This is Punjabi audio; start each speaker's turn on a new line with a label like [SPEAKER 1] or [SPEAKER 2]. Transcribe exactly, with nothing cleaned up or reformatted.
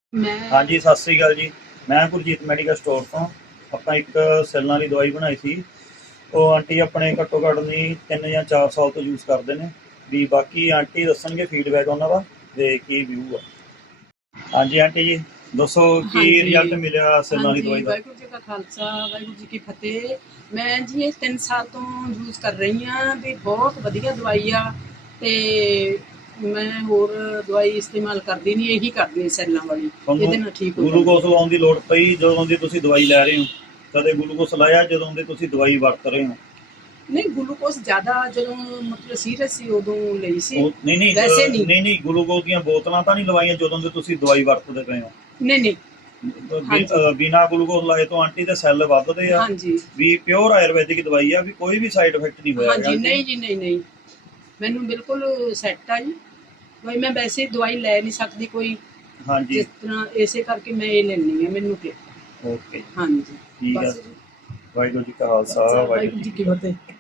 [SPEAKER 1] ਮੈਂ
[SPEAKER 2] हाँ जी सत श्री अकाल जी। मैं गुरजीत मैडिकल स्टोर तो ਆਪਾਂ ਇੱਕ ਸੈੱਲਾਂ ਵਾਲੀ ਦਵਾਈ ਬਣਾਈ ਸੀ। ਉਹ ਆਂਟੀ ਆਪਣੇ ਘੱਟੋ ਘੱਟ ਨਹੀਂ ਤਿੰਨ ਜਾਂ ਚਾਰ ਸਾਲ ਤੋਂ ਯੂਜ਼ ਕਰਦੇ ਨੇ ਵੀ ਬਾਕੀ ਆਂਟੀ ਦੱਸਣਗੇ ਫੀਡਬੈਕ ਉਹਨਾਂ ਦਾ ਤੇ ਕੀ ਵਿਊ ਆ। ਹਾਂਜੀ ਆਂਟੀ ਜੀ ਦੱਸੋ ਕੀ
[SPEAKER 1] ਹਾਂਜੀ
[SPEAKER 2] ਰਿਜ਼ਲਟ ਮਿਲਿਆ ਸੈੱਲਾਂ ਵਾਲੀ
[SPEAKER 1] ਹਾਂਜੀ
[SPEAKER 2] ਦਵਾਈ ਦਾ।
[SPEAKER 1] ਵਾਹਿਗੁਰੂ ਜੀ ਕਾ ਖਾਲਸਾ ਵਾਹਿਗੁਰੂ ਜੀ ਕੀ ਫਤਿਹ। ਮੈਂ ਜੀ ਇਹ ਤਿੰਨ ਸਾਲ ਤੋਂ ਯੂਜ਼ ਕਰ ਰਹੀ ਹਾਂ ਵੀ ਬਹੁਤ ਵਧੀਆ ਦਵਾਈ ਆ ਤੇ ਮੈਂ ਹੋਰ ਦਵਾਈ ਇਸਤੇਮਾਲ ਕਰਦੀ ਨਹੀਂ, ਇਹੀ ਕਰਦੀ ਹਾਂ ਸੈੱਲਾਂ ਵਾਲੀ, ਇਹਦੇ ਨਾਲ ਠੀਕ ਹੋ ਜਾਂਦਾ।
[SPEAKER 2] ਗਲੂਕੋਸ ਲਾਉਣ ਦੀ ਲੋੜ ਪਈ ਜਦੋਂ ਦੀ ਤੁਸੀਂ ਦਵਾਈ ਲੈ ਰਹੇ ਹੋ? ਕਦੇ ਗਲੂਕੋਸ ਲਾਇਆ ਜਦੋਂ ਦੀ ਤੁਸੀਂ ਦਵਾਈ ਵਰਤ ਰਹੇ ਹੋ?
[SPEAKER 1] ਨਹੀਂ ਗਲੂਕੋਸ ਜ਼ਿਆਦਾ ਜਦੋਂ ਮਤਲਬ ਸੀਰੀਅਸ ਸੀ ਉਦੋਂ ਲਈ ਸੀ।
[SPEAKER 2] ਉਹ- ਨਹੀਂ ਨਹੀਂ
[SPEAKER 1] ਵੈਸੇ
[SPEAKER 2] ਅਹ,
[SPEAKER 1] ਨਹੀਂ
[SPEAKER 2] ਨਹੀਂ ਨਹੀਂ ਗਲੂਕੋਸ ਦੀਆਂ ਬੋਤਲਾਂ ਤਾਂ ਨਹੀਂ ਲਵਾਈਆਂ ਜਦੋਂ ਦੀ ਤੁਸੀਂ ਦਵਾਈ ਵਰਤਦੇ ਪਏ ਹੋ?
[SPEAKER 1] ਨਹੀਂ ਨਹੀਂ
[SPEAKER 2] ਬਿ- ਅਹ, ਬਿਨਾਂ ਗਲੂਕੋਸ ਲਾਏ ਤੋਂ ਆਂਟੀ ਦੇ ਸੈੱਲ ਵੱਧਦੇ ਆ
[SPEAKER 1] ਹਾਂਜੀ
[SPEAKER 2] ਵੀ ਪਿਓਰ ਆਯੁਰਵੈਦਿਕ ਦਵਾਈ ਆ ਵੀ ਕੋਈ ਵੀ ਸਾਈਡ ਇਫੈਕਟ ਨਹੀਂ ਹੋਇਆ
[SPEAKER 1] ਹਾਂਜੀ ਨਹੀਂ ਜੀ ਨਹੀਂ ਨਹੀਂ ਮੈਨੂੰ ਬਿਲਕੁਲ ਸੈੱਟ ਆ ਜੀ। ਬਈ ਮੈਂ ਵੈਸੇ ਦਵਾਈ ਲੈ ਨਹੀਂ ਸਕਦੀ ਕੋਈ,
[SPEAKER 2] ਹਾਂਜੀ
[SPEAKER 1] ਜਿਸ ਤਰ੍ਹਾਂ ਇਸੇ ਕਰਕੇ ਮੈਂ ਇਹ ਲੈਣੀ ਹੈ ਮੈਨੂੰ ਕਿ
[SPEAKER 2] ਓਕੇ
[SPEAKER 1] ਹਾਂਜੀ
[SPEAKER 2] ਠੀਕ ਆ।
[SPEAKER 1] ਬਸ ਜੀ।
[SPEAKER 2] ਵਾਹਿਗੁਰੂ ਜੀ ਕਾ ਖਾਲਸਾ
[SPEAKER 1] ਵਾਹਿਗੁਰੂ ਜੀ ਕੀ ਫਤਿਹ।